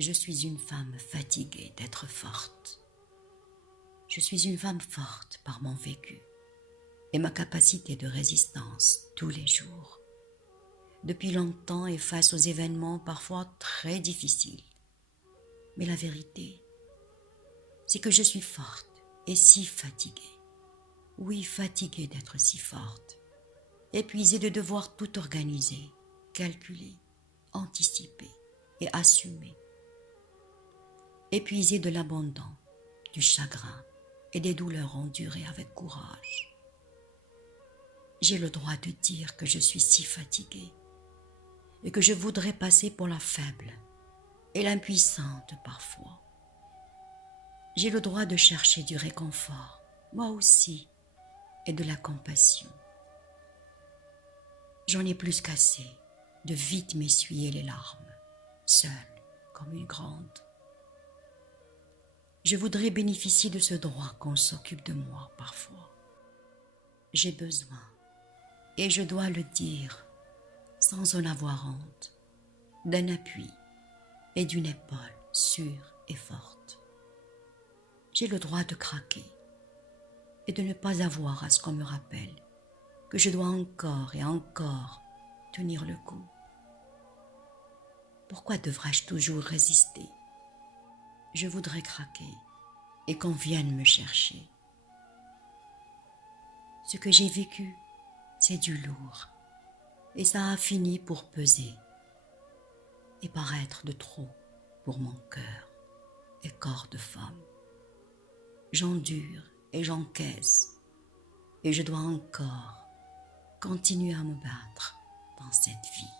Je suis une femme fatiguée d'être forte. Je suis une femme forte par mon vécu et ma capacité de résistance tous les jours. Depuis longtemps et face aux événements parfois très difficiles. Mais la vérité, c'est que je suis forte et si fatiguée. Oui, fatiguée d'être si forte. Épuisée de devoir tout organiser, calculer, anticiper et assumer. Épuisée de l'abandon, du chagrin et des douleurs endurées avec courage. J'ai le droit de dire que je suis si fatiguée et que je voudrais passer pour la faible et l'impuissante parfois. J'ai le droit de chercher du réconfort, moi aussi, et de la compassion. J'en ai plus qu'assez de vite m'essuyer les larmes, seule comme une grande. Je voudrais bénéficier de ce droit qu'on s'occupe de moi parfois. J'ai besoin, et je dois le dire, sans en avoir honte, d'un appui et d'une épaule sûre et forte. J'ai le droit de craquer et de ne pas avoir à ce qu'on me rappelle que je dois encore et encore tenir le coup. Pourquoi devrais-je toujours résister? Je voudrais craquer et qu'on vienne me chercher. Ce que j'ai vécu, c'est du lourd et ça a fini pour peser et paraître de trop pour mon cœur et corps de femme. J'endure et j'encaisse et je dois encore continuer à me battre dans cette vie.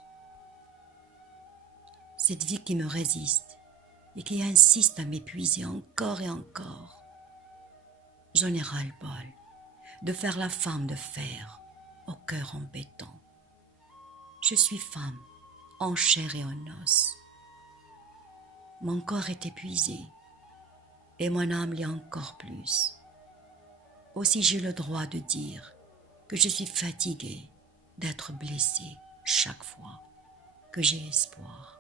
Cette vie qui me résiste et qui insiste à m'épuiser encore et encore. J'en ai ras-le-bol de faire la femme de fer au cœur en béton. Je suis femme en chair et en os. Mon corps est épuisé et mon âme l'est encore plus. Aussi j'ai le droit de dire que je suis fatiguée d'être blessée chaque fois que j'ai espoir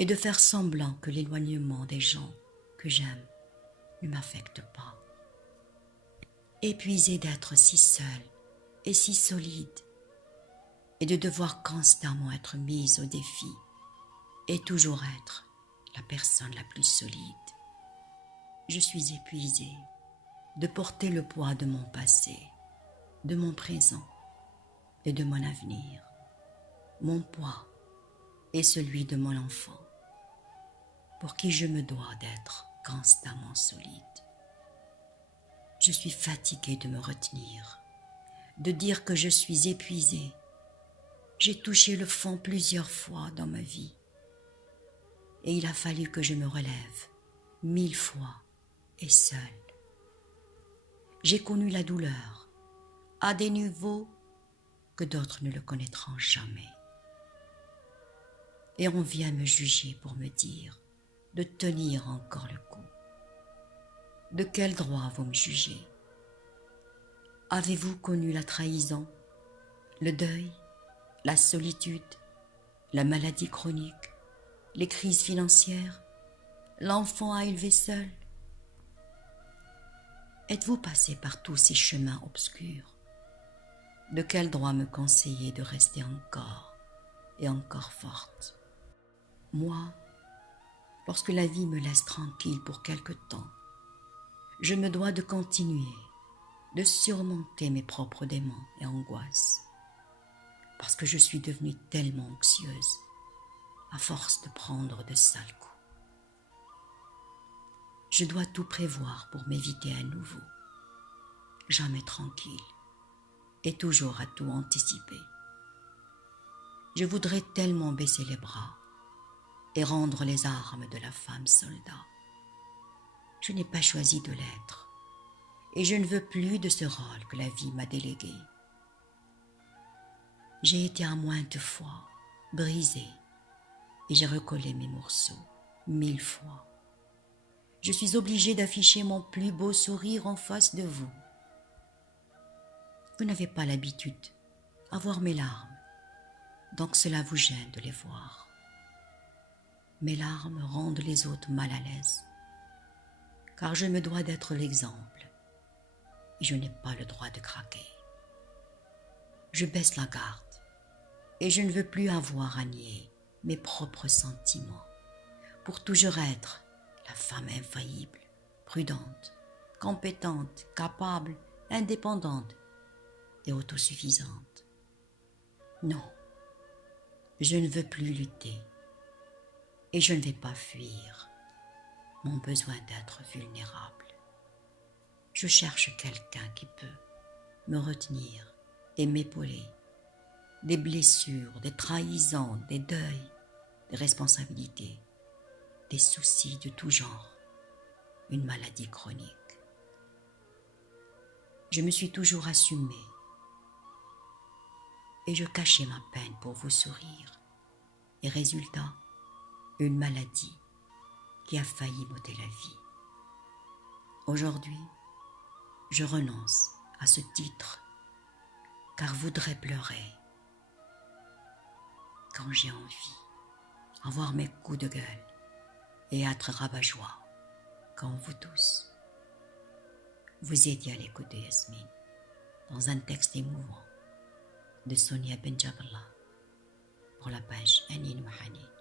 et de faire semblant que l'éloignement des gens que j'aime ne m'affecte pas. Épuisée d'être si seule et si solide et de devoir constamment être mise au défi et toujours être la personne la plus solide. Je suis épuisée de porter le poids de mon passé, de mon présent et de mon avenir. Mon poids est celui de mon enfant, pour qui je me dois d'être constamment solide. Je suis fatiguée de me retenir, de dire que je suis épuisée. J'ai touché le fond plusieurs fois dans ma vie et il a fallu que je me relève 1000 fois et seule. J'ai connu la douleur à des niveaux que d'autres ne le connaîtront jamais. Et on vient me juger pour me dire de tenir encore le coup. De quel droit vous me jugez? Avez-vous connu la trahison, le deuil, la solitude, la maladie chronique, les crises financières, l'enfant à élever seul? Êtes-vous passé par tous ces chemins obscurs? De quel droit me conseiller de rester encore et encore forte? Moi, lorsque la vie me laisse tranquille pour quelque temps, je me dois de continuer, de surmonter mes propres démons et angoisses, parce que je suis devenue tellement anxieuse à force de prendre de sales coups. Je dois tout prévoir pour m'éviter à nouveau, jamais tranquille et toujours à tout anticiper. Je voudrais tellement baisser les bras et rendre les armes de la femme soldat. Je n'ai pas choisi de l'être et je ne veux plus de ce rôle que la vie m'a délégué. J'ai été à maintes fois brisée et j'ai recollé mes morceaux 1000 fois. Je suis obligée d'afficher mon plus beau sourire en face de vous. Vous n'avez pas l'habitude à voir mes larmes, donc cela vous gêne de les voir. Mes larmes rendent les autres mal à l'aise, car je me dois d'être l'exemple et je n'ai pas le droit de craquer. Je baisse la garde et je ne veux plus avoir à nier mes propres sentiments pour toujours être la femme infaillible, prudente, compétente, capable, indépendante et autosuffisante. Non, je ne veux plus lutter et je ne vais pas fuir mon besoin d'être vulnérable. Je cherche quelqu'un qui peut me retenir et m'épauler. Des blessures, des trahisons, des deuils, des responsabilités, des soucis de tout genre, une maladie chronique. Je me suis toujours assumée et je cachais ma peine pour vous sourire. Et résultat, une maladie qui a failli m'ôter la vie. Aujourd'hui, je renonce à ce titre car voudrais pleurer quand j'ai envie, avoir mes coups de gueule et être rabat-joie comme vous tous. Vous étiez à l'écoute de Yasmine dans un texte émouvant de Sonia Benjaballah pour la page Anin Mahani.